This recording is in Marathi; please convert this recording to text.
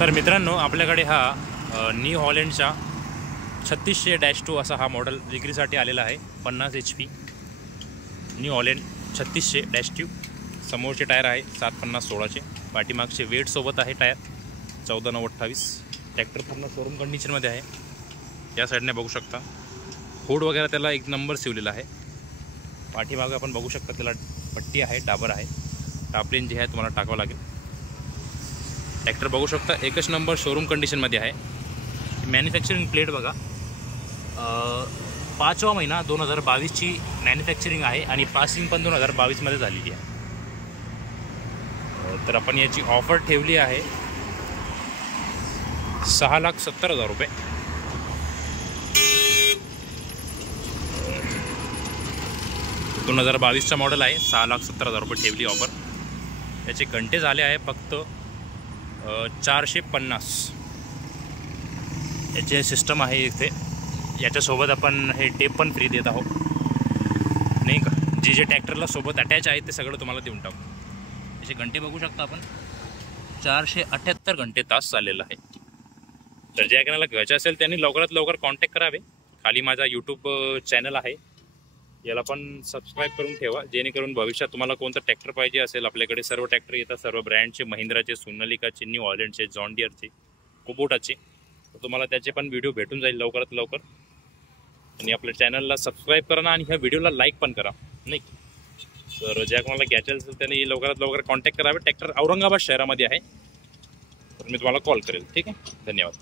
तर मित्रांनो, आपल्याकडे हा न्यू हॉलँडचा 3600-2 असा हा मॉडेल विक्रीसाठी आलेला आहे। 50 HP न्यू हॉलँड 3600-2। समोरचे टायर आहे 750-16चे। पाठीमागचे वेट सोबत आहे टायर 14-9-28। ट्रॅक्टर पूर्ण शोरूम कंडिशनमध्ये आहे। या साईडने बघू शकता हुड वगैरे त्याला एक नंबर शिवलेला आहे। पाठीमागे आपण बघू शकता त्याला पट्टी आहे, डाबर आहे। टापलिन जे आहे तुम्हाला टाकावं लागेल। ट्रॅक्टर बघू शकता एकच नंबर शोरूम कंडिशनमध्ये आहे। मॅन्युफॅक्चरिंग प्लेट बघा, 5वा महिना 2022ची मॅन्युफॅक्चरिंग आहे आणि पासिंग पण 2022मध्ये झालेली आहे। तर आपण याची ऑफर ठेवली आहे 6,70,000 रुपये। 2022चा मॉडेल आहे। 6,70,000 रुपये ठेवली ऑफर। याचे घंटे झाले आहे फक्त 450। याचे सिस्टम आहे इथे। याच्यासोबत आपण हे टेप पण फ्री देत आहोत नाही का। जे ट्रॅक्टरला सोबत अटॅच आहे ते सगळं तुम्हाला देऊन टाकू। याचे घंटे बघू शकता आपण 478 घंटे तास चाललेला आहे। तर ज्या कोणाला घ्यायचं असेल त्यांनी लवकरात लवकर कॉन्टॅक्ट करावे। खाली माझा यूट्यूब चॅनल आहे, याला पण सबस्क्राईब करून ठेवा, जेणेकरून भविष्यात तुम्हाला कोणतं ट्रॅक्टर पाहिजे असेल आपल्याकडे सर्व ट्रॅक्टर येतात, सर्व ब्रँडचे, महिंद्राचे, सोनालिकाचे, न्यू हॉलँडचे, जॉन डिअरचे, कुबोटाचे। तर तुम्हाला त्याचे पण व्हिडिओ भेटून जाईल लवकरात लवकर। आणि आपल्या चॅनलला सबस्क्राईब करा आणि ह्या व्हिडिओला लाईक पण करा नाही। तर ज्या कोणाला घ्यायचं असेल त्यांनी लवकरात लवकर कॉन्टॅक्ट करावे। ट्रॅक्टर औरंगाबाद शहरामध्ये आहे, तर मी तुम्हाला कॉल करेल। ठीक आहे, धन्यवाद।